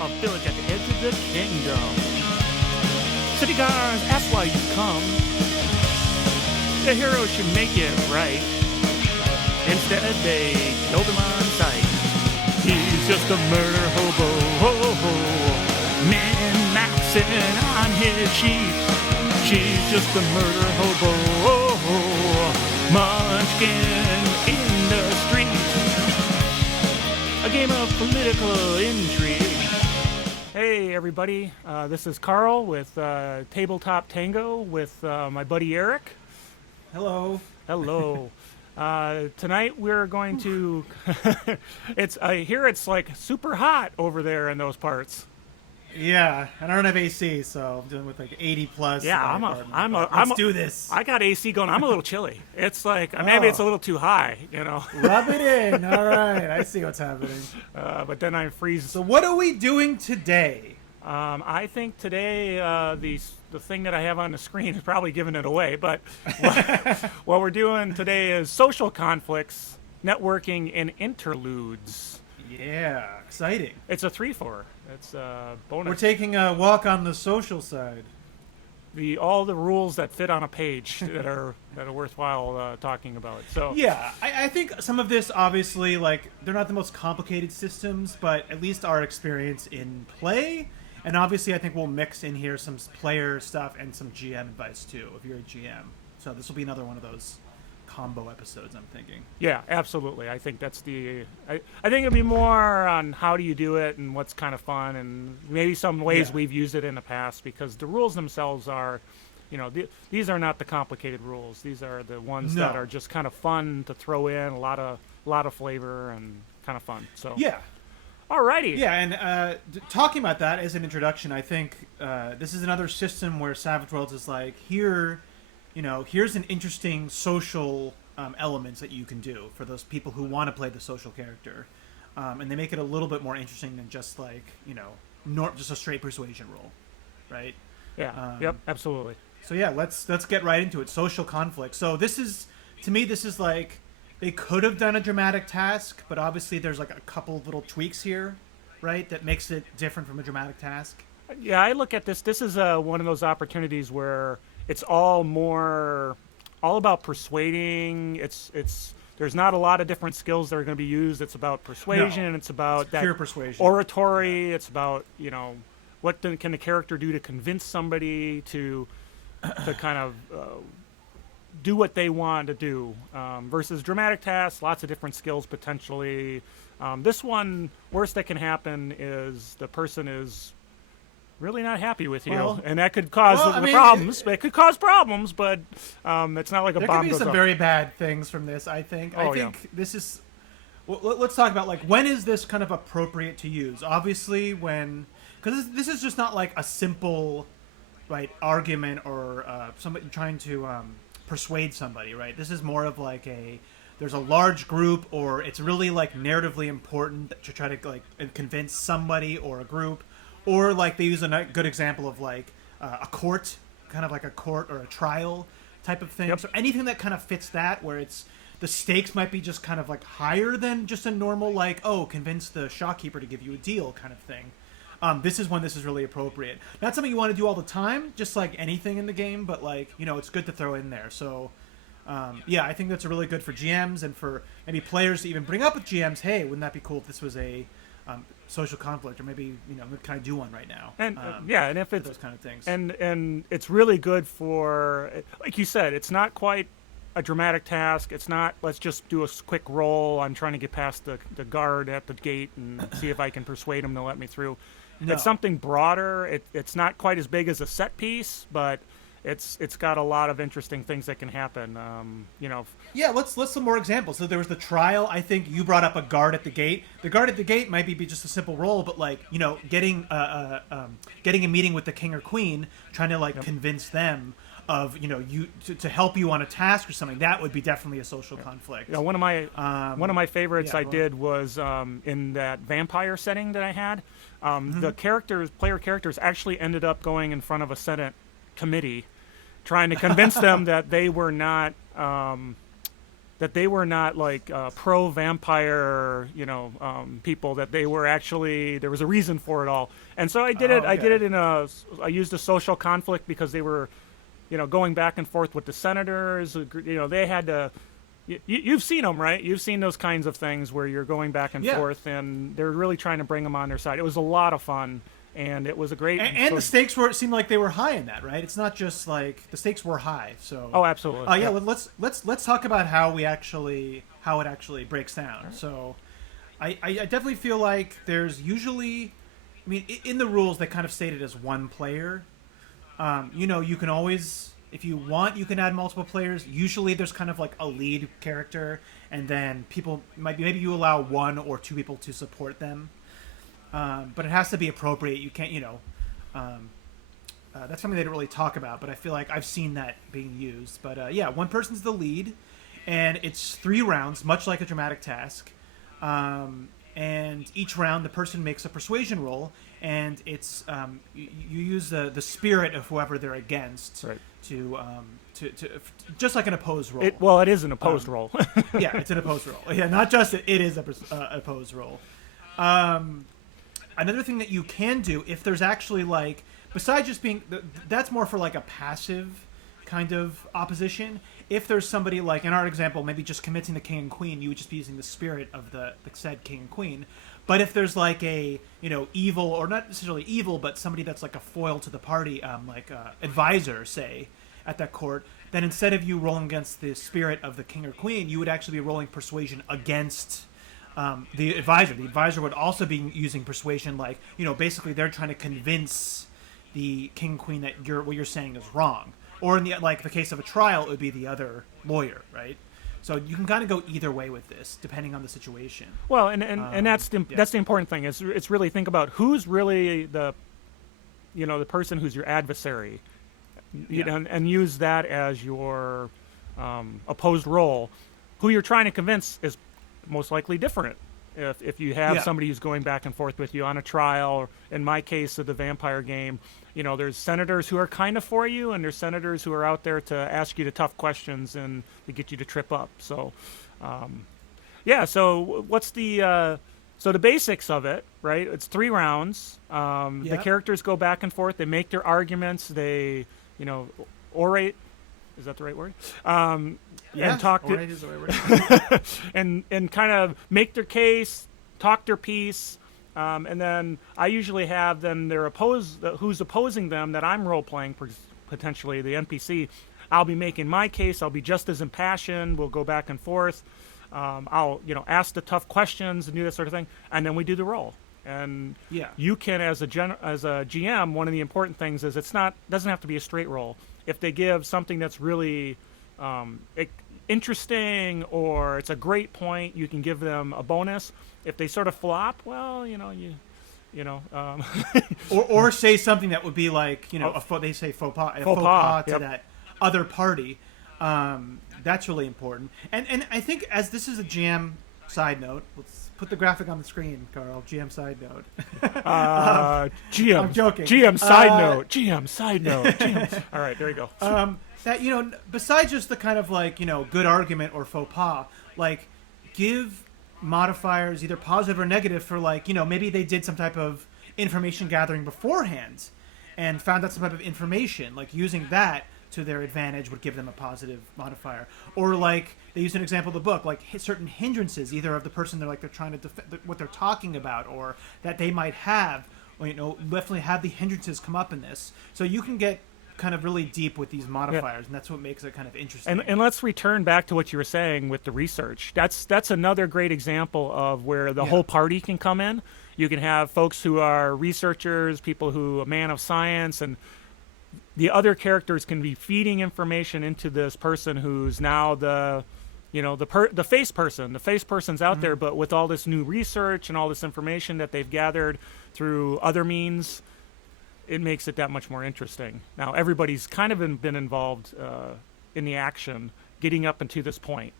a village at the edge of the kingdom. City guards ask why you come. The hero should make it right. Instead, they killed him on sight. He's just a murder hobo, min-maxing on his sheep. She's just a murder hobo, munchkin in the streets. A game of political intrigue. Hey everybody, this is Carl with Tabletop Tango with my buddy Eric. Hello. Hello. Tonight we're going to. I hear it's like super hot over there in those parts. Yeah, and I don't have AC, so I'm dealing with like 80 plus. Yeah, let's do this. I got AC going. I'm a little chilly. It's like maybe it's a little too high, you know. Rub it in. All right, I see what's happening. But then I freeze. So what are we doing today? I think today the thing that I have on the screen is probably giving it away. But what we're doing today is social conflicts, networking, and interludes. Yeah, exciting. It's a 3-4. It's a bonus. We're taking a walk on the social side. All the rules that fit on a page that are worthwhile talking about. So yeah, I think some of this obviously like they're not the most complicated systems, but at least our experience in play. And obviously, I think we'll mix in here some player stuff and some GM advice too, if you're a GM. So this will be another one of those combo episodes, I'm thinking. Yeah, absolutely. I think that's I think it'll be more on how do you do it and what's kind of fun and maybe some ways we've used it in the past, because the rules themselves are, you know, these are not the complicated rules. These are the ones that are just kind of fun to throw in, a lot of flavor and kind of fun. So yeah. Alrighty. Yeah, and talking about that as an introduction, I think this is another system where Savage Worlds is like, here's an interesting social elements that you can do for those people who want to play the social character, and they make it a little bit more interesting than just like just a straight persuasion roll, right? Yeah. Yep. Absolutely. So yeah, let's get right into it. Social conflict. So this is like. They could have done a dramatic task, but obviously there's like a couple little tweaks here, right, that makes it different from a dramatic task. Yeah, I look at this. This is one of those opportunities where it's all about persuading. There's not a lot of different skills that are going to be used. It's about persuasion. It's about that pure persuasion. Oratory. Yeah. It's about what can the character do to convince somebody to kind of. Do what they want to do versus dramatic tasks, lots of different skills potentially. This one, worst that can happen is the person is really not happy with you, and that could cause problems. It could cause problems, but it's not like a bomb goes off. There could be some very bad things from this, I think. I think this is... Well, let's talk about, like, when is this kind of appropriate to use? Obviously, because this is just not like a simple, right, argument or somebody trying to... persuade somebody, right? This is more of like there's a large group, or it's really like narratively important to try to like convince somebody or a group, or like they use a good example of like a court, kind of like a court or a trial type of thing. Yep. So anything that kind of fits that, where it's the stakes might be just kind of like higher than just a normal like, convince the shopkeeper to give you a deal kind of thing. This is when this is really appropriate. Not something you want to do all the time, just like anything in the game, but like, it's good to throw in there. So, I think that's really good for GMs and for maybe players to even bring up with GMs, hey, wouldn't that be cool if this was a social conflict, or maybe, can I do one right now? And and if it's those kind of things. And it's really good for, like you said, it's not quite a dramatic task. It's not, let's just do a quick roll. I'm trying to get past the guard at the gate and see if I can persuade him to let me through. No. It's something broader. It's not quite as big as a set piece, but it's got a lot of interesting things that can happen. Yeah, let's some more examples. So there was the trial. I think you brought up a guard at the gate. The guard at the gate might be just a simple roll, but like getting a meeting with the king or queen, trying to like convince them of you to help you on a task or something. That would be definitely a social conflict. One of my favorites I did was in that vampire setting that I had. The player characters actually ended up going in front of a Senate committee, trying to convince them that they were not that they were not like pro vampire, people. That they were actually, there was a reason for it all. And so I did it. Okay. I did it I used a social conflict because they were, going back and forth with the senators. They had to. You've seen them, right? You've seen those kinds of things where you're going back and forth, and they're really trying to bring them on their side. It was a lot of fun, and it was a great. And the stakes seemed like they were high in that, right? It's not just like the stakes were high. So. Oh, absolutely. Yeah. Let's talk about how it actually breaks down. Right. So, I definitely feel like there's usually, I mean, in the rules they kind of state it as one player. You can always. If you want, you can add multiple players. Usually there's kind of like a lead character, and then maybe you allow one or two people to support them. But it has to be appropriate. You can't, that's something they don't really talk about, but I feel like I've seen that being used. But one person's the lead, and it's 3 rounds, much like a dramatic task. And each round the person makes a persuasion roll, and it's you use the spirit of whoever they're against. Right. To just like an opposed roll. It is an opposed roll. Yeah, it's an opposed roll. Yeah, not just it is a opposed roll. Another thing that you can do if there's actually like, besides just being, that's more for like a passive kind of opposition. If there's somebody like in our example, maybe just convincing the king and queen, you would just be using the spirit of the said king and queen. But if there's like a evil, or not necessarily evil, but somebody that's like a foil to the party, like advisor, say, at that court, then instead of you rolling against the spirit of the king or queen, you would actually be rolling persuasion against the advisor. The advisor would also be using persuasion, like basically they're trying to convince the king and queen that what you're saying is wrong. Or in the case of a trial, it would be the other lawyer, right? So you can kind of go either way with this, depending on the situation. Well, and that's the important thing. It's really think about who's really the person who's your adversary, and use that as your opposed role. Who you're trying to convince is most likely different. If you have somebody who's going back and forth with you on a trial, or in my case of the vampire game, there's senators who are kind of for you, and there's senators who are out there to ask you the tough questions and to get you to trip up. So, so what's the basics of it, right? It's 3 rounds. The characters go back and forth. They make their arguments. They, orate. Is that the right word? And talk orate is the right word. and kind of make their case, talk their piece. And then I usually have them who's opposing them that I'm role playing, potentially the NPC. I'll be making my case. I'll be just as impassioned. We'll go back and forth. I'll ask the tough questions and do that sort of thing, and then we do the roll. And you can, as a GM, one of the important things is doesn't have to be a straight roll. If they give something that's really interesting or it's a great point, you can give them a bonus. If they sort of flop, well, or say something that would be like, they say faux pas to that other party. That's really important. And I think as this is a GM side note, let's put the graphic on the screen, Carl. GM side note. GM. I'm joking. GM side note. GM side note. GM. All right, there you go. That besides just the kind of like good argument or faux pas, like give modifiers either positive or negative for like maybe they did some type of information gathering beforehand and found out some type of information, like using that to their advantage would give them a positive modifier. Or like they use an example of the book, like certain hindrances either of the person they're trying to defend what they're talking about, or that they might have, or, definitely have the hindrances come up in this. So you can get kind of really deep with these modifiers, and that's what makes it kind of interesting. And let's return back to what you were saying with the research. That's another great example of where the whole party can come in. You can have folks who are researchers, people who are a man of science, and the other characters can be feeding information into this person who's now the face person. The face person's out there, but with all this new research and all this information that they've gathered through other means, it makes it that much more interesting. Now, everybody's kind of been involved in the action getting up until this point.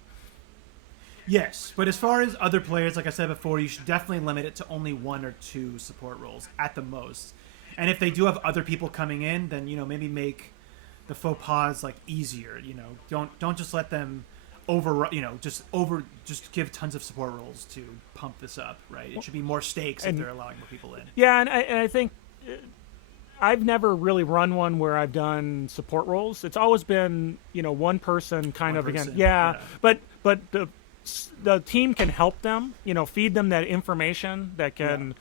Yes, but as far as other players, like I said before, you should definitely limit it to only 1 or 2 support roles at the most. And if they do have other people coming in, then maybe make the faux pas like easier. Don't just let them just give tons of support rolls to pump this up, right? It should be more stakes if they're allowing more people in. Yeah, and I think I've never really run one where I've done support roles. It's always been, one person again. Yeah, but the team can help them, feed them that information that can,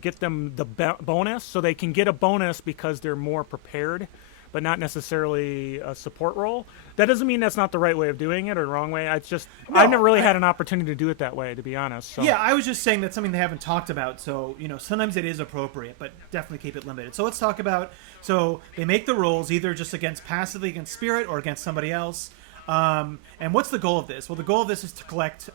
get them the bonus, so they can get a bonus because they're more prepared, but not necessarily a support role. That doesn't mean that's not the right way of doing it or the wrong way. It's just I've never really had an opportunity to do it that way, to be honest. So. Yeah, I was just saying that's something they haven't talked about. So, sometimes it is appropriate, but definitely keep it limited. So let's talk about, so they make the rolls either just passively against spirit or against somebody else. And what's the goal of this? Well, the goal of this is to collect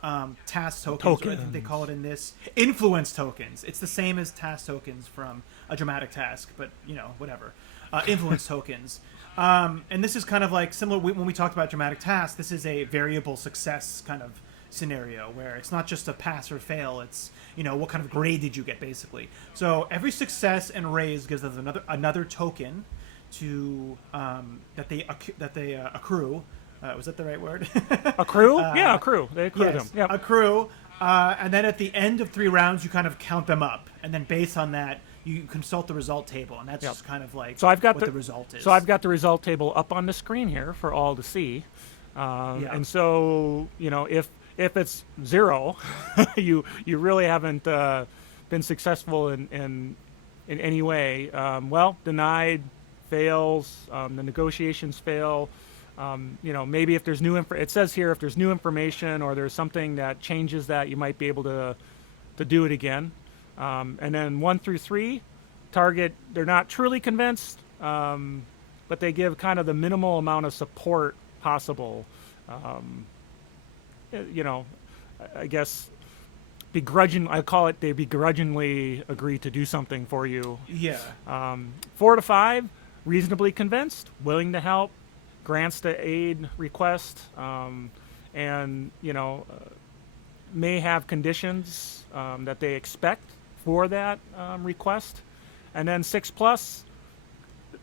task tokens. Or I think they call it in this influence tokens. It's the same as task tokens from a dramatic task, but whatever. Influence tokens. And this is kind of like similar when we talked about dramatic tasks. This is a variable success kind of scenario where it's not just a pass or fail. It's what kind of grade did you get, basically. So every success and raise gives us another token to that they accrue. Was that the right word? Accrue? Yeah, accrue. They accrue them. Yep. Accrue. And then at the end of 3 rounds, you kind of count them up. And then based on that, you consult the result table. And that's just kind of like what the result is. So I've got the result table up on the screen here for all to see. And so, if it's 0, you really haven't been successful in any way. Denied, fails, the negotiations fail. Maybe if there's it says here if there's new information or there's something that changes that, you might be able to do it again. And then 1 through 3, target, they're not truly convinced, but they give kind of the minimal amount of support possible. I guess I call it they begrudgingly agree to do something for you. Yeah. 4 to 5, reasonably convinced, willing to help, grants to aid request, and may have conditions that they expect for that request. And then 6+,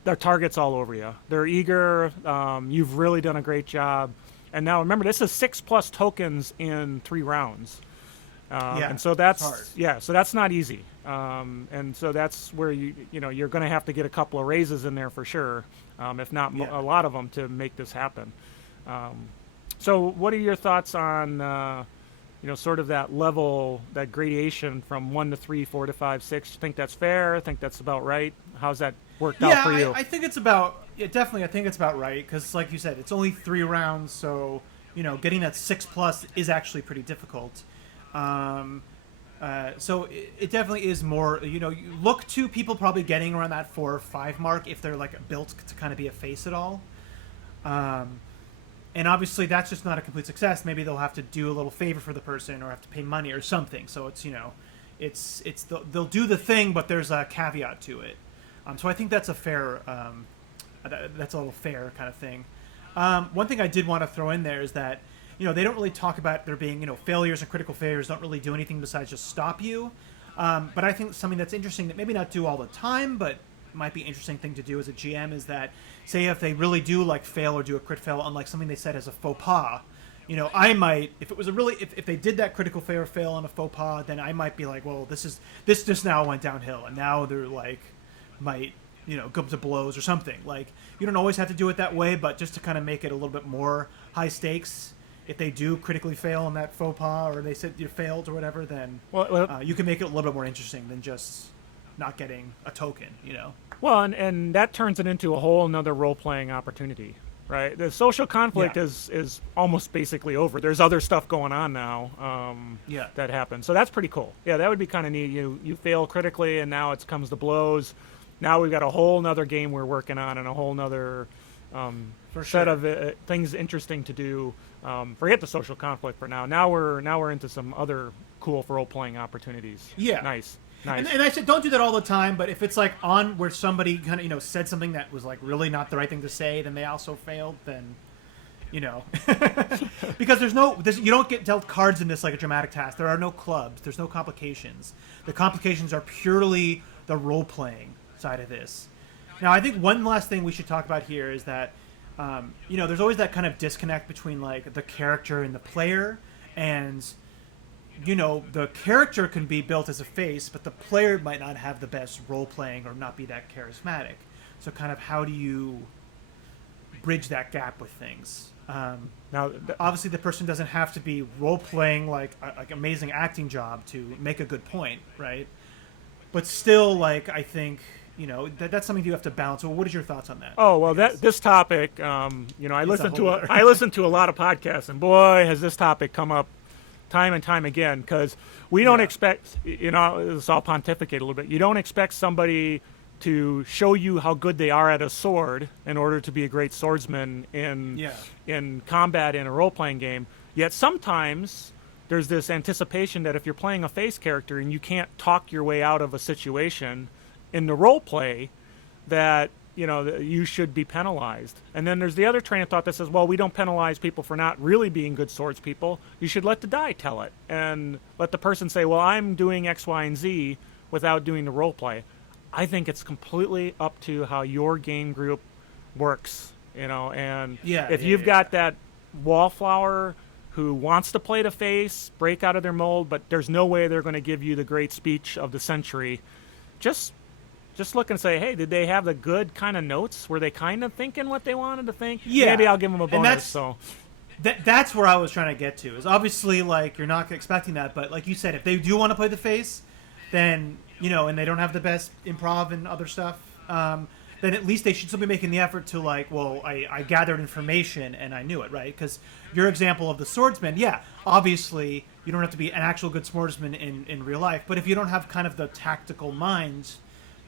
their target's all over you. They're eager. You've really done a great job. And now remember, this is 6+ tokens in 3 rounds. And so that's hard. So that's not easy. And so that's where you're going to have to get a couple of raises in there for sure, if not a lot of them, to make this happen. So what are your thoughts on sort of that level, that gradation from 1 to 3, 4 to 5, 6? You think that's fair? Think that's about right? How's that worked out for you? I think it's about definitely. I think it's about right because, like you said, it's only 3 rounds, so getting that 6+ is actually pretty difficult. So it definitely is more. You look to people probably getting around that 4 or 5 mark if they're like built to kind of be a face at all. And obviously that's just not a complete success. Maybe they'll have to do a little favor for the person or have to pay money or something. So it's they'll do the thing, but there's a caveat to it. So I think that's a fair, that's a little fair kind of thing. One thing I did want to throw in there is that they don't really talk about there being failures and critical failures don't really do anything besides just stop you. But I think something that's interesting that maybe not do all the time, but might be an interesting thing to do as a GM is that, say if they really do like fail or do a crit fail on like something they said as a faux pas, I might, if it was if they did that critical fail on a faux pas, then I might be like, well, this just now went downhill and now they're like, might, go to blows or something. Like, you don't always have to do it that way, but just to kind of make it a little bit more high stakes, if they do critically fail on that faux pas or they said you failed or whatever, then you can make it a little bit more interesting than just not getting a token, Well, and that turns it into a whole another role-playing opportunity, right? The social conflict is almost basically over. There's other stuff going on now that happens. So that's pretty cool. Yeah, that would be kind of neat. You fail critically, and now it comes to blows. Now we've got a whole nother game we're working on and a whole nother set of things interesting to do. Forget the social conflict for now. Now we're into some other cool role-playing opportunities. Yeah. Nice. And I said don't do that all the time, but if it's like on where somebody kind of said something that was like really not the right thing to say, then they also failed, then because you don't get dealt cards in this like a dramatic task. There are no clubs. There's no complications. The complications are purely the role-playing side of this. Now, I think one last thing we should talk about here is that there's always that kind of disconnect between like the character and the player, and the character can be built as a face, but the player might not have the best role playing or not be that charismatic. So kind of how do you bridge that gap with things? Now, obviously, the person doesn't have to be role playing like amazing acting job to make a good point, right? But still, like I think that's something you have to balance. So, what is your thoughts on that? Oh well, this topic, I listen to a lot of podcasts, and boy, has this topic come up time and time again, because we don't expect, it's all pontificate a little bit. You don't expect somebody to show you how good they are at a sword in order to be a great swordsman in combat in a role-playing game. Yet sometimes there's this anticipation that if you're playing a face character and you can't talk your way out of a situation in the role play, that you should be penalized. And then there's the other train of thought that says, well, we don't penalize people for not really being good swords people. You should let the die tell it and let the person say, well, I'm doing X, Y, and Z without doing the role play. I think it's completely up to how your game group works, and if you've got that wallflower who wants to play the face, break out of their mold, but there's no way they're going to give you the great speech of the century, just look and say, hey, did they have the good kind of notes? Were they kind of thinking what they wanted to think? Yeah. Maybe I'll give them a bonus. That's where I was trying to get to. Is obviously like you're not expecting that, but like you said, if they do want to play the face, then and they don't have the best improv and other stuff, then at least they should still be making the effort to like, well, I gathered information and I knew it, right? Because your example of the swordsman, obviously you don't have to be an actual good swordsman in real life, but if you don't have kind of the tactical mind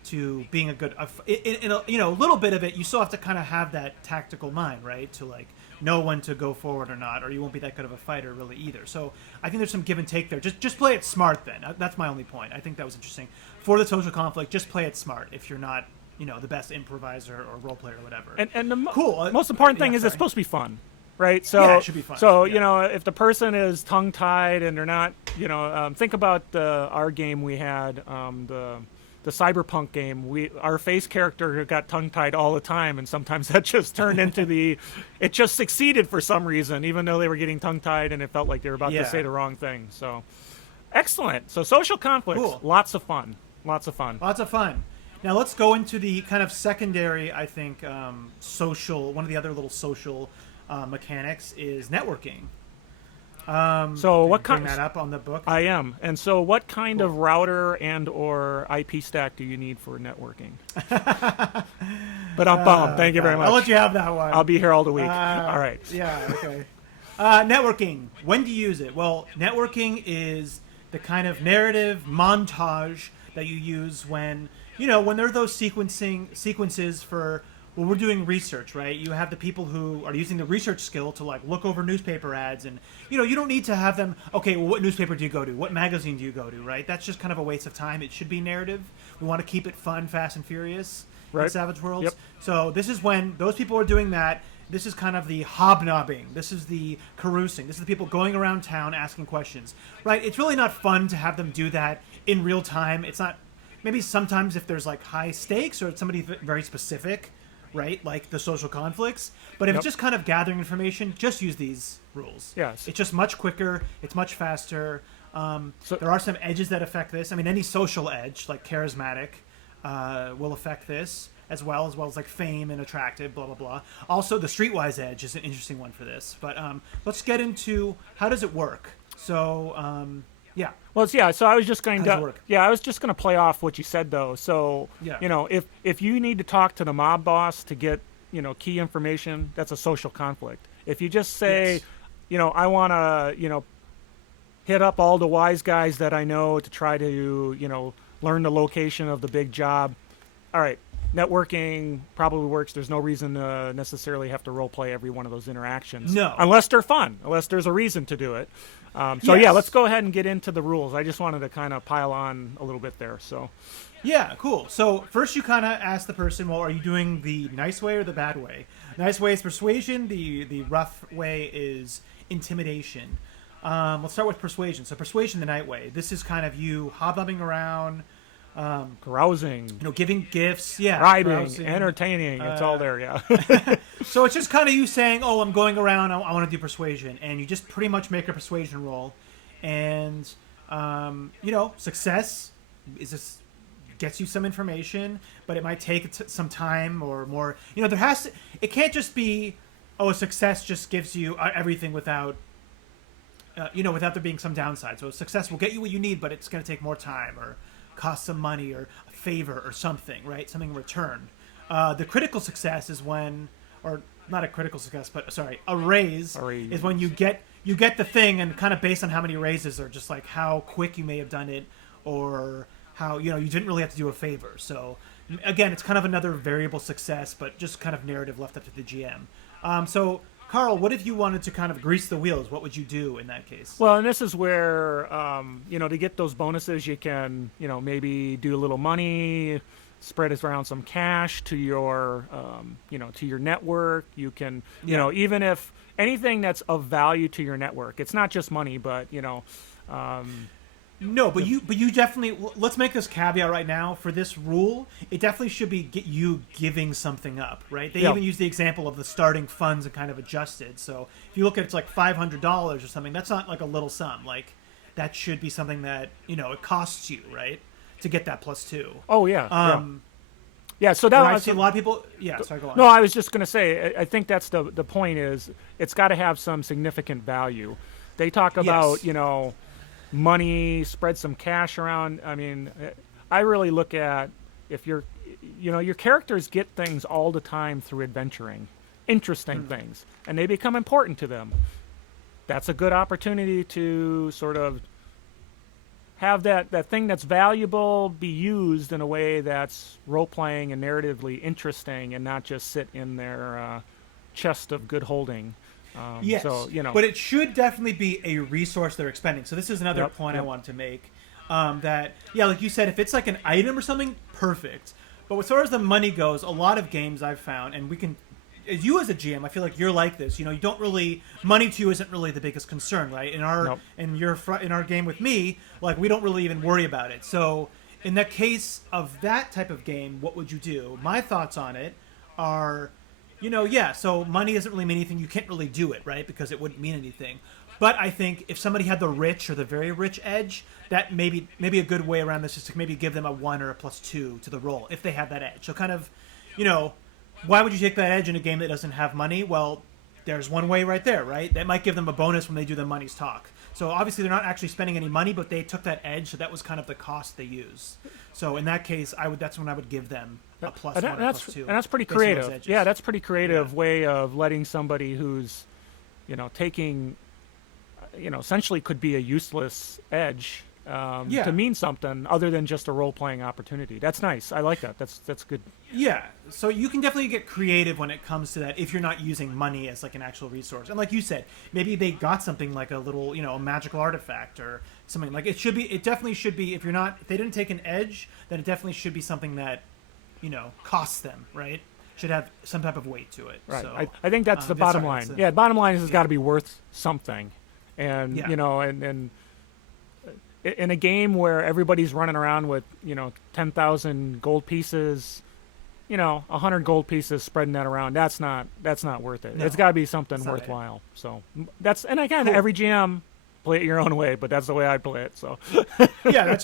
to being a good, in a little bit of it, you still have to kind of have that tactical mind, right? To like know when to go forward or not, or you won't be that good of a fighter really either. So I think there's some give and take there. Just play it smart then. That's my only point. I think that was interesting. For the social conflict, just play it smart if you're not, the best improviser or role player or whatever. And the most important thing is it's supposed to be fun, right? So it should be fun. So if the person is tongue-tied and they're not, think about our game we had, the cyberpunk game. Our face character got tongue-tied all the time, and sometimes that just turned into it just succeeded for some reason, even though they were getting tongue-tied and it felt like they were about to say the wrong thing. So excellent. So social conflicts, lots of fun. Lots of fun. Now let's go into the kind of secondary, I think, social. One of the other little social mechanics is networking. So what kind? Bring that up on the book. I am. And so, what kind of router and or IP stack do you need for networking? But thank you very much. I'll let you have that one. I'll be here all the week. All right. Yeah. Okay. Networking. When do you use it? Well, networking is the kind of narrative montage that you use when when there are those sequences for. Well, we're doing research, right? You have the people who are using the research skill to like look over newspaper ads, and you don't need to have them. Okay, well, what newspaper do you go to? What magazine do you go to? Right? That's just kind of a waste of time. It should be narrative. We want to keep it fun, fast, and furious in Savage Worlds. Yep. So this is when those people are doing that. This is kind of the hobnobbing. This is the carousing. This is the people going around town asking questions. Right? It's really not fun to have them do that in real time. It's not. Maybe sometimes if there's like high stakes or it's somebody very specific. Right, like the social conflicts. But if it's just kind of gathering information, just use these rules. Yes. It's just much quicker. It's much faster. There are some edges that affect this. I mean, any social edge, like charismatic, will affect this as well as like fame and attractive, blah, blah, blah. Also, the streetwise edge is an interesting one for this. But let's get into how does it work. So, yeah. Well, so I was just going to I was just going to play off what you said though. So, if you need to talk to the mob boss to get, key information, that's a social conflict. If you just say, I want to, hit up all the wise guys that I know to try to, learn the location of the big job. All right. Networking probably works. There's no reason to necessarily have to role play every one of those interactions. No. Unless they're fun, unless there's a reason to do it. Let's go ahead and get into the rules. I just wanted to kind of pile on a little bit there. So, yeah, cool. So first you kind of ask the person, well, are you doing the nice way or the bad way? Nice way is persuasion. The rough way is intimidation. Let's start with persuasion. So persuasion the night way. This is kind of you hobnobbing around, Carousing, giving gifts, yeah, bribing, carousing, entertaining. It's all there, yeah. So it's just kind of you saying, "Oh, I'm going around. I want to do persuasion," and you just pretty much make a persuasion roll, and success is just gets you some information, but it might take some time or more. There has to. It can't just be, a success just gives you everything without, without there being some downside. So success will get you what you need, but it's going to take more time or cost some money or a favor or something, right? Something in return. The critical success is when, or not a critical success, but sorry, a raise is when you get the thing, and kind of based on how many raises or just like how quick you may have done it, or how you didn't really have to do a favor. So again, it's kind of another variable success, but just kind of narrative left up to the GM. So Carl, what if you wanted to kind of grease the wheels? What would you do in that case? Well, and this is where to get those bonuses, you can maybe do a little money, spread around some cash to your to your network. You can even if anything that's of value to your network, it's not just money, but No, but you definitely, let's make this caveat right now. For this rule, it definitely should be you giving something up, right? They even use the example of the starting funds and kind of adjusted. So if you look at it's like $500 or something, that's not like a little sum. Like that should be something that it costs you, right, to get that +2. Oh yeah. Yeah, so that I see a lot of people. Yeah, sorry, go on. No, I was just going to say, I think that's the point is it's got to have some significant value. They talk about money, spread some cash around. I mean, I really look at if your characters get things all the time through adventuring, interesting things, and they become important to them. That's a good opportunity to sort of have that thing that's valuable be used in a way that's role-playing and narratively interesting and not just sit in their chest of good holding. Yes, so, but it should definitely be a resource they're expending. So this is another point I wanted to make. That, like you said, if it's like an item or something, perfect. But as far as the money goes, a lot of games I've found, and we can, as you as a GM, I feel like you're like this. You don't really, money to you isn't really the biggest concern, right? In our in our game with me, like we don't really even worry about it. So in the case of that type of game, what would you do? My thoughts on it are, so money doesn't really mean anything. You can't really do it, right? Because it wouldn't mean anything. But I think if somebody had the rich or the very rich edge, that maybe a good way around this is to maybe give them a 1 or a +2 to the roll if they have that edge. So kind of, why would you take that edge in a game that doesn't have money? Well, there's one way right there, right? That might give them a bonus when they do the money's talk. So obviously they're not actually spending any money, but they took that edge, so that was kind of the cost they use. So in that case, that's when I would give them a +1 or +2. And that's pretty creative. Yeah, that's pretty creative way of letting somebody who's, taking, essentially could be a useless edge to mean something other than just a role-playing opportunity. That's nice. I like that. That's good. Yeah, so you can definitely get creative when it comes to that if you're not using money as like an actual resource. And like you said, maybe they got something like a little, a magical artifact or something. Like it definitely should be, if they didn't take an edge, then it definitely should be something that, costs them, right? Should have some type of weight to it. Right. So, I think that's the bottom line. Bottom line is it's got to be worth something. And, and in a game where everybody's running around with 10,000 gold pieces, 100 gold pieces, spreading that around, that's not worth it. It's got to be something worthwhile. So and again, every GM play it your own way, but that's the way I play it. So that's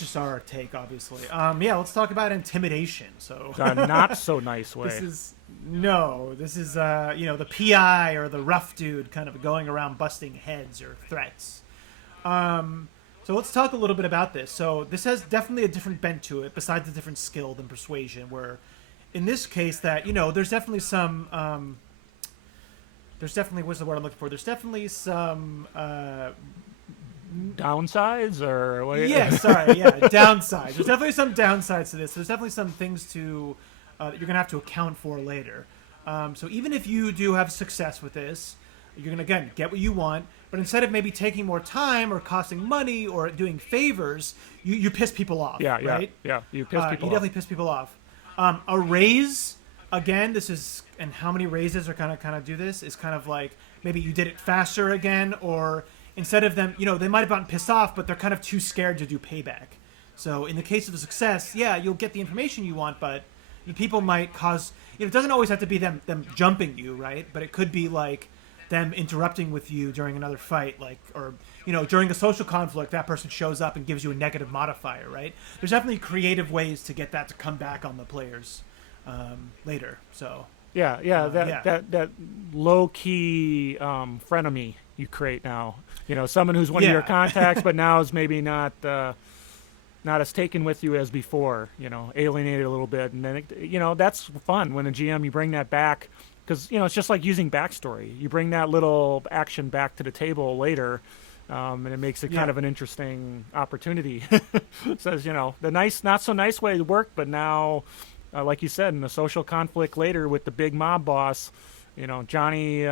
just our take, obviously. Let's talk about intimidation. So not so nice way. This is the PI or the rough dude kind of going around busting heads or threats. So let's talk a little bit about this. So this has definitely a different bent to it, besides a different skill than persuasion, where in this case that, there's definitely some, what's the word I'm looking for? There's definitely some, downsides or what? Downsides. There's definitely some downsides to this. There's definitely some things to, that you're going to have to account for later. So even if you do have success with this, you're going to, again, get what you want, but instead of maybe taking more time or costing money or doing favors, you piss people off, right? Yeah, you piss people off. You definitely piss people off. A raise, again, this is, and how many raises are kind of do this, is kind of like maybe you did it faster again, or instead of them, they might have gotten pissed off, but they're kind of too scared to do payback. So in the case of a success, yeah, you'll get the information you want, but the people might cause. It doesn't always have to be them jumping you, right? But it could be like them interrupting with you during another fight, like, or during a social conflict, that person shows up and gives you a negative modifier, right? There's definitely creative ways to get that to come back on the players later. So that low key frenemy you create now. Someone who's one of your contacts, but now is maybe not as taken with you as before. Alienated a little bit, and then that's fun when a GM you bring that back. Because, it's just like using backstory. You bring that little action back to the table later, and it makes it kind of an interesting opportunity. It says, the nice, not so nice way to work, but now, like you said, in the social conflict later with the big mob boss, Johnny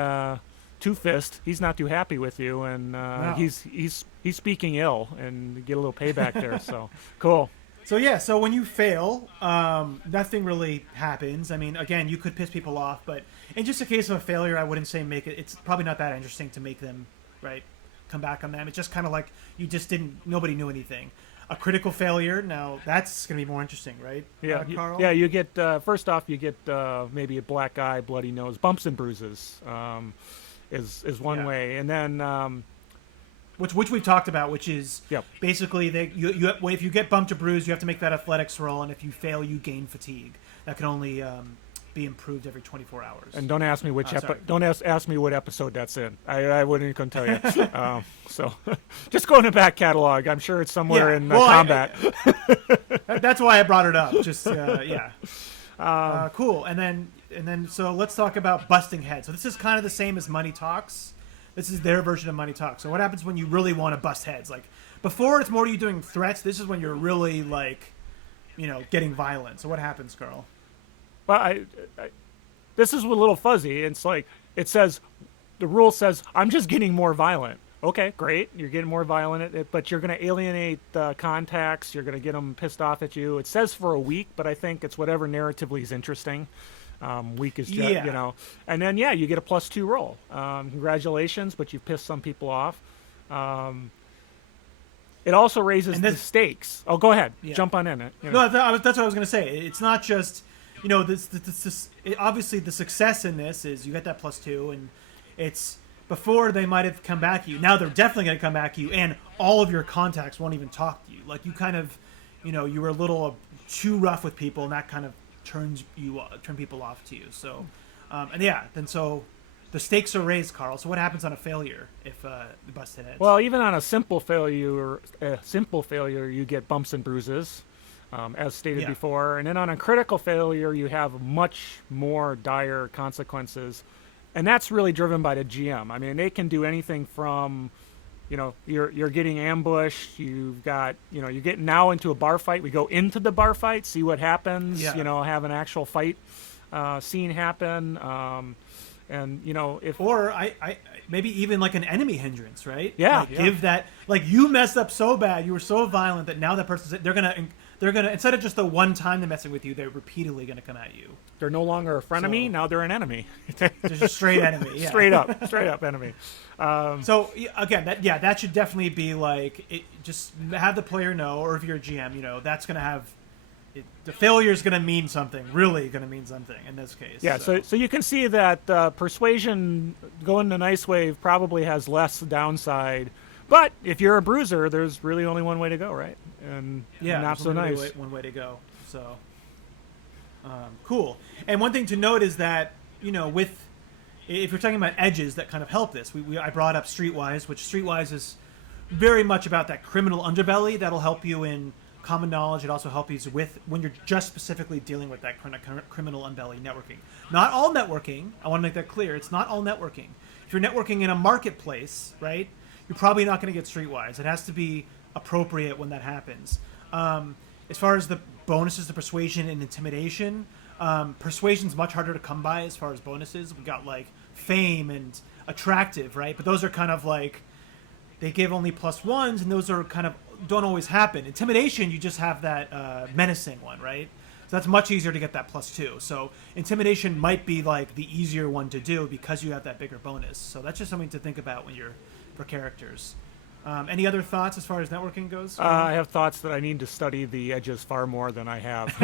Two-Fist, he's not too happy with you, and he's speaking ill, and you get a little payback there. So, cool. So when you fail, nothing really happens. I mean, again, you could piss people off, but in just a case of a failure, I wouldn't say it's probably not that interesting to make them, right, come back on them. It's just kind of like nobody knew anything. A critical failure, now that's going to be more interesting, right? Yeah, Carl? You get, first off, you get maybe a black eye, bloody nose, bumps and bruises is one way. And then... Which we've talked about, which is basically if you get bumped or bruised, you have to make that athletics roll, and if you fail, you gain fatigue. That can only be improved every 24 hours. And don't ask me don't ask me what episode that's in. I wouldn't even tell you. So just go in the back catalog. I'm sure it's somewhere in combat. That's why I brought it up. Just cool. And then so let's talk about busting heads. So this is kind of the same as Money Talks. This is their version of Money Talk. So what happens when you really want to bust heads? Like, before, it's more you doing threats. This is when you're really, like, getting violent. So what happens, Carl? Well, this is a little fuzzy. It's like, the rule says, I'm just getting more violent. Okay, great. You're getting more violent, but you're going to alienate contacts. You're going to get them pissed off at you. It says for a week, but I think it's whatever narratively is interesting. Week is just, and then you get a +2 roll. Congratulations, but you've pissed some people off. It also raises the stakes. Oh, go ahead, jump on in it. No, that's what I was going to say. It's not just obviously the success in this is you get that +2, and it's before they might have come back at you. Now they're definitely going to come back at you, and all of your contacts won't even talk to you. Like you kind of, you were a little too rough with people, and that kind of turn people off to you. So then so the stakes are raised, Carl. So what happens on a failure if the busted heads? Well, even on a simple failure you get bumps and bruises, as stated before, and then on a critical failure you have much more dire consequences, and that's really driven by the GM. I mean, they can do anything from you're getting ambushed. You've got, you're getting now into a bar fight. We go into the bar fight, see what happens. Have an actual fight scene happen. And if I maybe even like an enemy hindrance, right? Yeah, give that, like, you messed up so bad, you were so violent that now that person's they're gonna instead of just the one time they're messing with you, they're repeatedly gonna come at you. They're no longer a frenemy. Now they're an enemy. They're just a straight enemy. Yeah. straight up enemy. So again, that should definitely be like just have the player know, or if you're a GM, that's gonna have. The failure is going to mean something, really going to mean something in this case. Yeah, so you can see that Persuasion, going the nice way, probably has less downside. But if you're a bruiser, there's really only one way to go, right? And not so nice. One way to go. So cool. And one thing to note is that, if you're talking about edges that kind of help this, I brought up Streetwise, which Streetwise is very much about that criminal underbelly that'll help you in common knowledge. It also helps you with when you're just specifically dealing with that criminal underbelly networking. Not all networking. I want to make that clear. It's not all networking. If you're networking in a marketplace, right, you're probably not going to get Streetwise. It has to be appropriate when that happens. As far as the bonuses to Persuasion and Intimidation, Persuasion's much harder to come by as far as bonuses. We got like Fame and Attractive, right? But those are kind of like, they give only +1s, and those are kind of don't always happen. Intimidation, you just have that menacing one, right? So that's much easier to get that +2. So Intimidation might be like the easier one to do because you have that bigger bonus. So that's just something to think about when you're for characters. Any other thoughts as far as networking goes? I have thoughts that I need to study the edges far more than I have.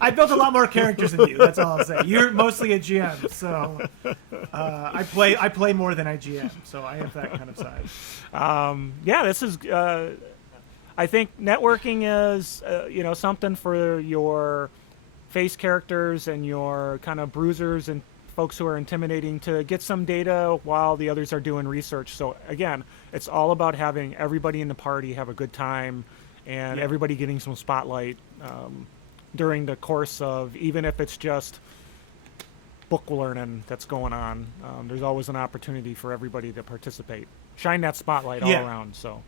I built a lot more characters than you. That's all I'll say. You're mostly a GM, so I play more than I GM, so I have that kind of side. Yeah, this is. I think networking is something for your face characters and your kind of bruisers and folks who are intimidating to get some data while the others are doing research. So again, it's all about having everybody in the party have a good time and everybody getting some spotlight during the course of, even if it's just book learning that's going on. There's always an opportunity for everybody to participate. Shine that spotlight all around. So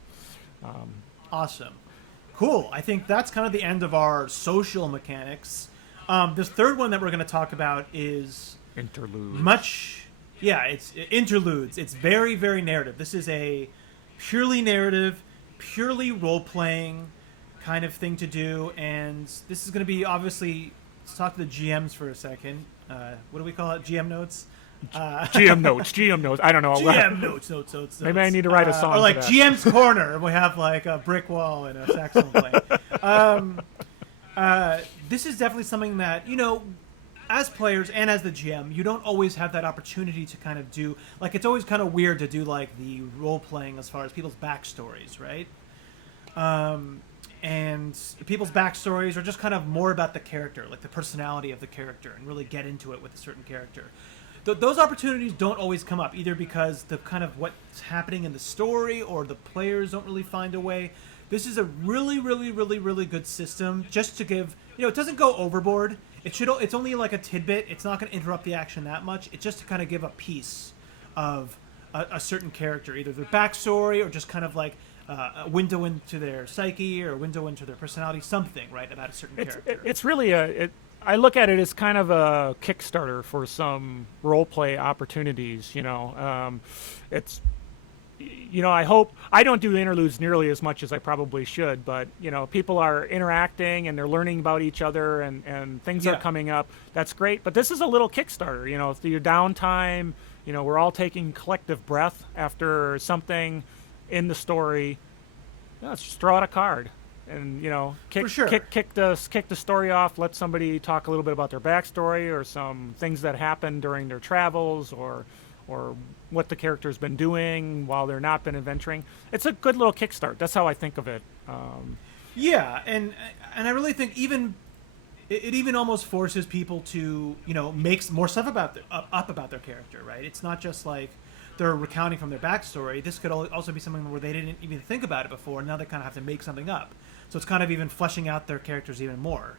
awesome. Cool. I think that's kind of the end of our social mechanics. This third one that we're going to talk about is Interludes. It's Interludes. It's very, very narrative. This is a purely narrative, purely role-playing kind of thing to do, and this is going to be, obviously, let's talk to the GMs for a second. What do we call it? GM notes? GM notes. I don't know. GM notes. Maybe I need to write a song or like for that. GM's corner, and we have like a brick wall and a saxophone playing. This is definitely something that, as players and as the GM, you don't always have that opportunity to kind of do, like, it's always kind of weird to do like the role playing as far as people's backstories, right? And people's backstories are just kind of more about the character, like the personality of the character, and really get into it with a certain character. Those opportunities don't always come up, either because the kind of what's happening in the story or the players don't really find a way. This is a really, really, really, really good system just to give, it doesn't go overboard. It's only like a tidbit. It's not going to interrupt the action that much. It's just to kind of give a piece of a certain character, either their backstory or just kind of like a window into their psyche or a window into their personality, something, right, about a certain character. It's really I look at it as kind of a Kickstarter for some role play opportunities. It's. I hope I don't do interludes nearly as much as I probably should, but people are interacting and they're learning about each other and things are coming up. That's great, but this is a little Kickstarter. Through your downtime, we're all taking collective breath after something in the story. Let's just throw out a card and kick the story off. Let somebody talk a little bit about their backstory or some things that happened during their travels or what the character's been doing while they're not been adventuring. It's a good little kickstart. That's how I think of it. And I really think it even almost forces people to make more stuff about about their character, right? It's not just like they're recounting from their backstory. This could also be something where they didn't even think about it before, and now they kind of have to make something up. So it's kind of even fleshing out their characters even more.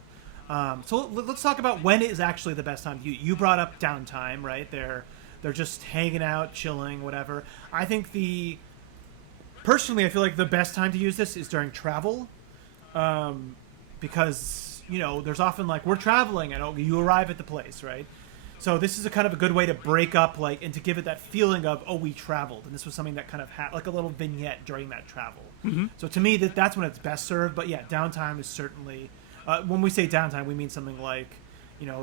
So let's talk about when is actually the best time. You brought up downtime, right? They're just hanging out, chilling, whatever. I think personally, I feel like the best time to use this is during travel, because there's often like we're traveling and you arrive at the place, right? So this is a kind of a good way to break up and to give it that feeling of we traveled, and this was something that kind of had like a little vignette during that travel. Mm-hmm. So to me, that's when it's best served. But yeah, downtime is certainly when we say downtime, we mean something like.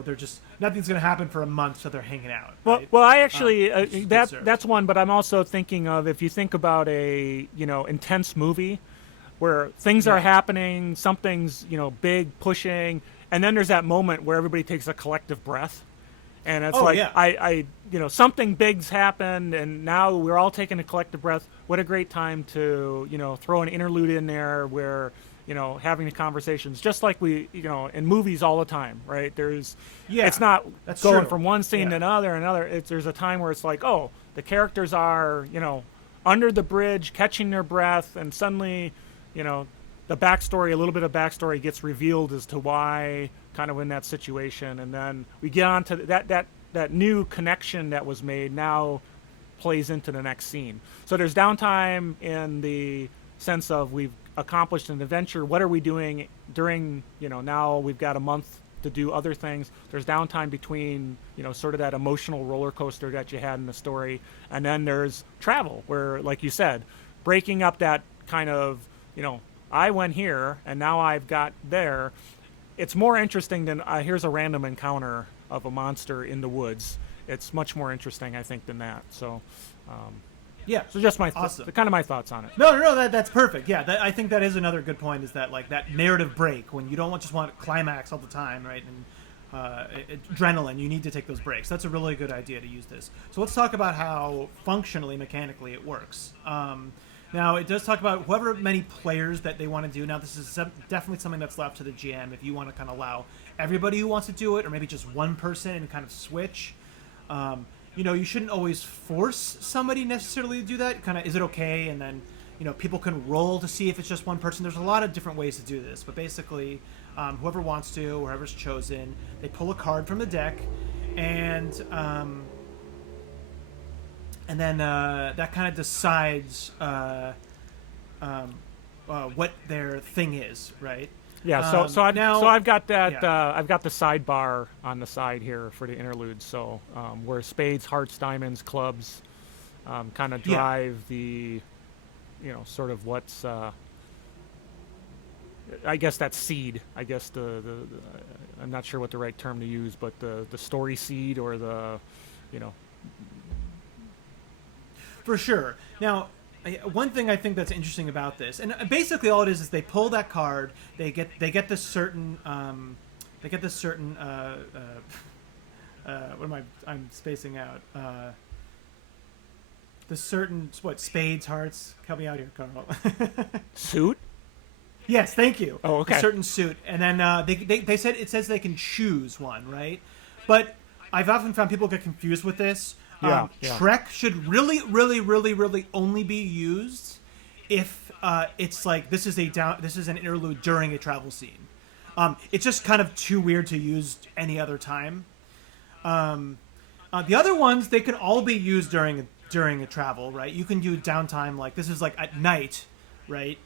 They're just nothing's going to happen for a month, so they're hanging out. Right? Well, I actually that's one, but I'm also thinking of if you think about a intense movie where things are happening, something's big pushing, and then there's that moment where everybody takes a collective breath, and it's I something big's happened, and now we're all taking a collective breath. What a great time to throw an interlude in there where. Having the conversations just like we, in movies all the time, right? It's not going from one scene to another. There's a time where it's like, the characters are, under the bridge, catching their breath, and suddenly, the backstory, a little bit of backstory gets revealed as to why kind of in that situation. And then we get on to that new connection that was made now plays into the next scene. So there's downtime in the sense of we've accomplished an adventure. What are we doing during, now we've got a month to do other things. There's downtime between, sort of that emotional roller coaster that you had in the story. And then there's travel where, like you said, breaking up that kind of, I went here and now I've got there. It's more interesting than here's a random encounter of a monster in the woods. It's much more interesting, I think, than that. So, Yeah. So just my Awesome. kind of my thoughts on it. No, that's perfect. Yeah, I think that is another good point. Is that like that narrative break when you don't just want climax all the time, right? And adrenaline, you need to take those breaks. That's a really good idea to use this. So let's talk about how functionally, mechanically, it works. Now, it does talk about however many players that they want to do. Now, this is definitely something that's left to the GM if you want to kind of allow everybody who wants to do it, or maybe just one person and kind of switch. You shouldn't always force somebody necessarily to do that. Kind of, is it okay? And then, people can roll to see if it's just one person. There's a lot of different ways to do this, but basically, whoever wants to, whoever's chosen, they pull a card from the deck, and then that kind of decides what their thing is, right? Yeah. So I've got that. Yeah. I've got the sidebar on the side here for the interlude. So where spades, hearts, diamonds, clubs kind of drive the, sort of what's. I guess that's seed. I guess the I'm not sure what the right term to use, but the story seed or the, For sure. Now, one thing I think that's interesting about this, and basically all it is they pull that card, they get this certain what am I'm spacing out. The certain spades, hearts. Help me out here, Carl. Suit. Yes, thank you. Oh, okay. A certain suit, and then they said it says they can choose one, right? But I've often found people get confused with this. Trek should really, really, really, really only be used if it's like this is an interlude during a travel scene. It's just kind of too weird to use any other time. The other ones they can all be used during a travel, right? You can do downtime like this is like at night, right?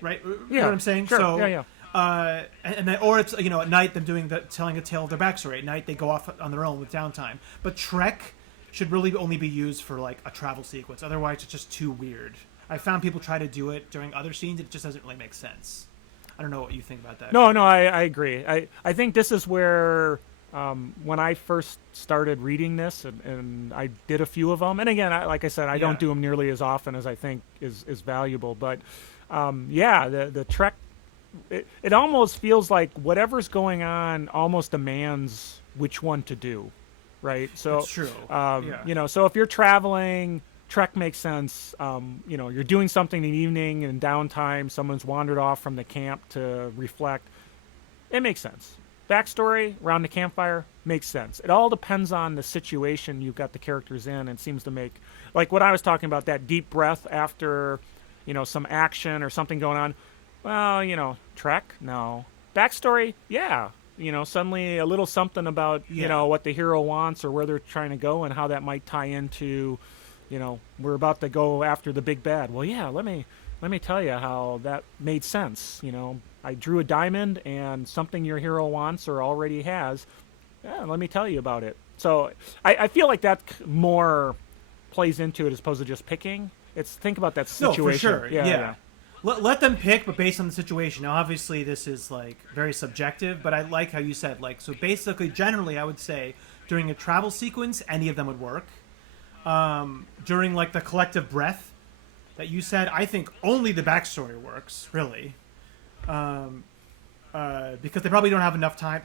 Right? You know what I'm saying? Sure. So, yeah. And then, or it's at night them telling a tale of their backstory. At night they go off on their own with downtime. But Trek should really only be used for like a travel sequence. Otherwise, it's just too weird. I found people try to do it during other scenes. It just doesn't really make sense. I don't know what you think about that. No, I agree. I think this is where when I first started reading this, and I did a few of them, and again, like I said, I don't do them nearly as often as I think is valuable. But the Trek, it almost feels like whatever's going on almost demands which one to do, right? So it's true. So if you're traveling, Trek makes sense. You're doing something in the evening and downtime. Someone's wandered off from the camp to reflect. It makes sense. Backstory around the campfire makes sense. It all depends on the situation you've got the characters in, and seems to make, like what I was talking about, that deep breath after, some action or something going on. Well, Trek, no. Backstory, yeah. Suddenly a little something about, what the hero wants or where they're trying to go and how that might tie into, we're about to go after the big bad. Well, yeah, let me tell you how that made sense. I drew a diamond and something your hero wants or already has. Yeah, let me tell you about it. So I feel like that more plays into it as opposed to just picking. It's think about that situation. No, for sure. Yeah. Let them pick, but based on the situation. Now, obviously, this is like very subjective, but I like how you said so. Basically, generally, I would say during a travel sequence, any of them would work. During like the collective breath that you said, I think only the backstory works really, because they probably don't have enough time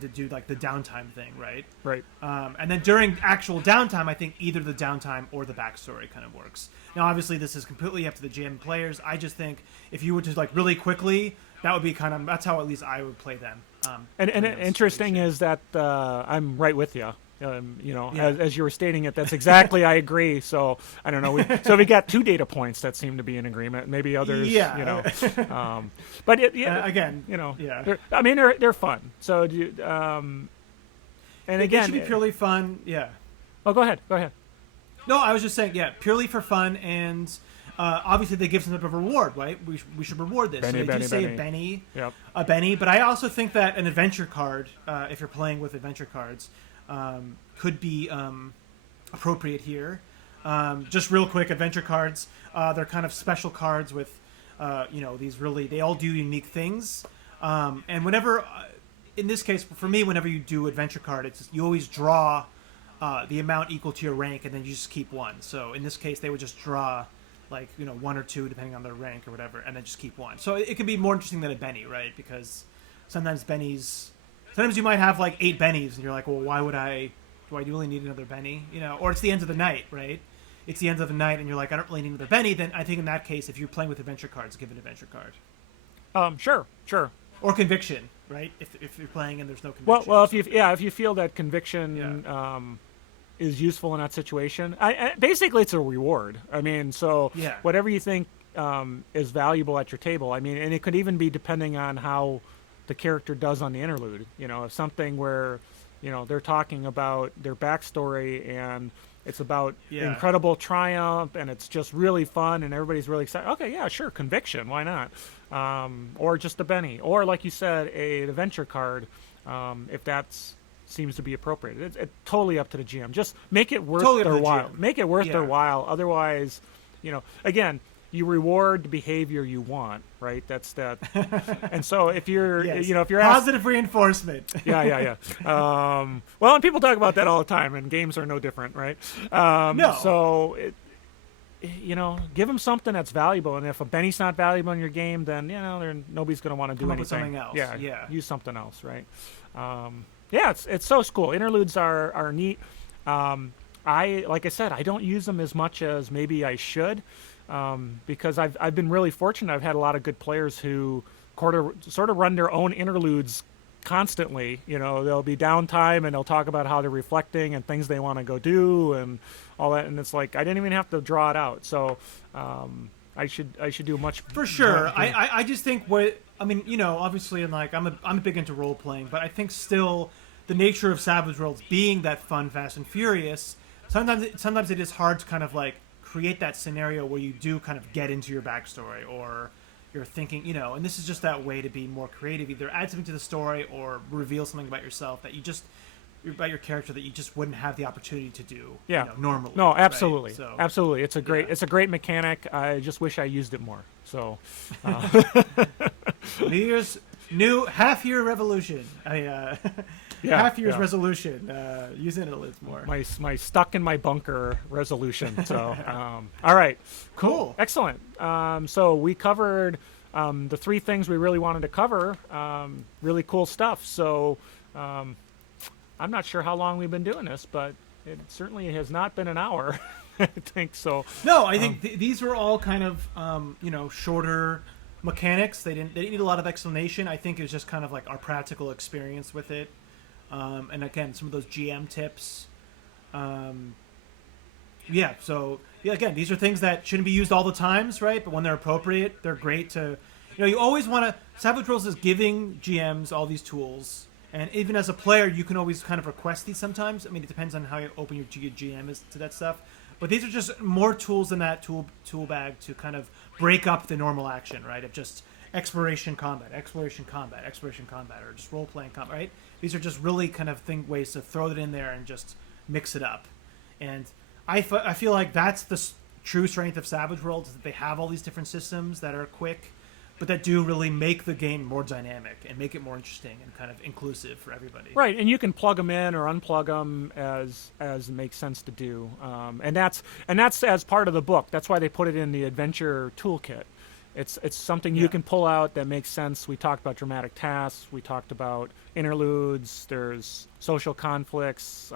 to do like the downtime thing, right? Right. And then during actual downtime, I think either the downtime or the backstory kind of works. Now, obviously, this is completely up to the GM players. I just think if you were to like really quickly, that would be that's how at least I would play them. And interesting is that I'm right with you. As you were stating it, that's exactly I agree. So I don't know. So we got 2 data points that seem to be in agreement. Maybe others, but again, they're fun. So and again, it should be purely fun. Yeah. Oh, go ahead. No, I was just saying, purely for fun, and obviously they give some type of reward, right? We should reward this. Benny, so they do say Benny. A Benny, but I also think that an adventure card, if you're playing with adventure cards, could be appropriate here. Just real quick, adventure cards, they're kind of special cards with, these they all do unique things. And whenever, in this case, for me, whenever you do adventure card, you always draw the amount equal to your rank, and then you just keep one. So in this case, they would just draw like one or two depending on their rank or whatever, and then just keep one. So it can be more interesting than a Benny, right? Because sometimes you might have like 8 bennies, and you're like, well, why would do I really need another Benny? Or it's the end of the night, right? It's the end of the night, and you're like, I don't really need another Benny. Then I think in that case, if you're playing with adventure cards, give an adventure card. Sure. Or conviction, right? If you're playing and there's no conviction. Well, if you feel that conviction is useful in that situation, basically it's a reward. I mean, so whatever you think is valuable at your table. I mean, and it could even be depending on how the character does on the interlude. If something where they're talking about their backstory and it's about incredible triumph and it's just really fun and everybody's really excited. Okay, yeah, sure, conviction, why not? Or just a Benny, or like you said, an adventure card, if that seems to be appropriate. It's totally up to the GM. Just make it worth their while. Make it worth their while. Otherwise, again, you reward the behavior you want, right? That's that. And so if you're, if you're positive reinforcement. Yeah. Well, and people talk about that all the time, and games are no different, right? No. So, give them something that's valuable, and if a Benny's not valuable in your game, then nobody's going to want to do anything. Something else. Yeah. Use something else, right? It's so cool. Interludes are neat. Like I said, I don't use them as much as maybe I should. Because I've been really fortunate. I've had a lot of good players who sort of run their own interludes constantly. There'll be downtime and they'll talk about how they're reflecting and things they want to go do and all that. And it's like I didn't even have to draw it out. So I should do much for sure. I just think obviously, and like I'm big into role playing, but I think still the nature of Savage Worlds being that fun, fast, and furious. Sometimes it is hard to kind of like create that scenario where you do kind of get into your backstory or you're thinking, and this is just that way to be more creative, either add something to the story or reveal something about yourself about your character that you just wouldn't have the opportunity to do normally. No, absolutely. Right? So, absolutely. It's a great mechanic. I just wish I used it more. So New Year's new half-year revolution. Half year's resolution, using Interludes more. My stuck in my bunker resolution. So, all right, cool, excellent. So we covered the 3 things we really wanted to cover. Really cool stuff. So, I'm not sure how long we've been doing this, but it certainly has not been an hour. I think so. No, I think these were all kind of shorter mechanics. They didn't need a lot of explanation. I think it was just kind of like our practical experience with it. And again, some of those GM tips. Again, these are things that shouldn't be used all the times, right? But when they're appropriate, they're great to, you always want to, Savage Worlds is giving GMs all these tools. And even as a player, you can always kind of request these sometimes. I mean, it depends on how open your GM is to that stuff. But these are just more tools than that tool bag to kind of break up the normal action, right? Of just exploration combat, or just role-playing combat, right? These are just really kind of ways to throw it in there and just mix it up. And I feel like that's the true strength of Savage Worlds, is that they have all these different systems that are quick, but that do really make the game more dynamic and make it more interesting and kind of inclusive for everybody. Right, and you can plug them in or unplug them as it makes sense to do. And that's as part of the book. That's why they put it in the adventure toolkit. It's something you can pull out that makes sense. We talked about dramatic tasks. We talked about interludes. There's social conflicts.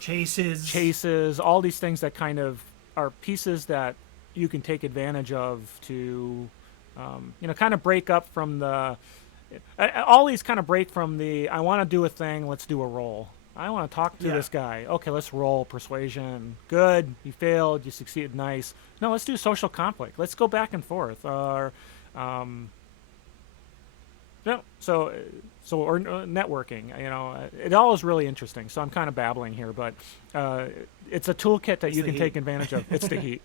Chases. All these things that kind of are pieces that you can take advantage of to, kind of break up from the... all these kind of break from the, I want to do a thing, let's do a roll. I want to talk to this guy. Okay, let's roll persuasion. Good. You failed. You succeeded. Nice. No, let's do social conflict. Let's go back and forth. Or networking. It all is really interesting. So I'm kind of babbling here, but it's a toolkit that you can take advantage of. It's the heat.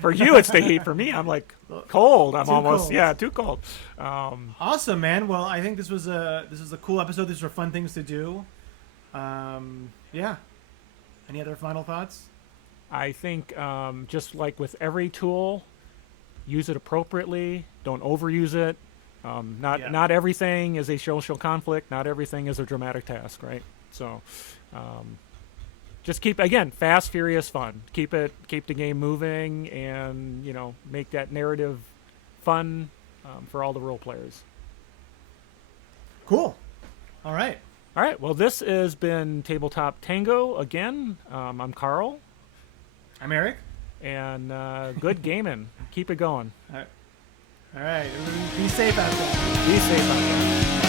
For you, it's the heat. For me, I'm like cold. I'm almost too cold. Awesome, man. Well, I think this was a cool episode. These were fun things to do. Any other final thoughts? I think just like with every tool, use it appropriately. Don't overuse it. Not everything is a social conflict. Not everything is a dramatic task, right? So just keep, again, fast, furious fun. Keep the game moving, and make that narrative fun for all the role players. Cool. All right. All right. Well, this has been Tabletop Tango again. I'm Carl. I'm Eric. And good gaming. Keep it going. All right. Be safe out there. Be safe out there.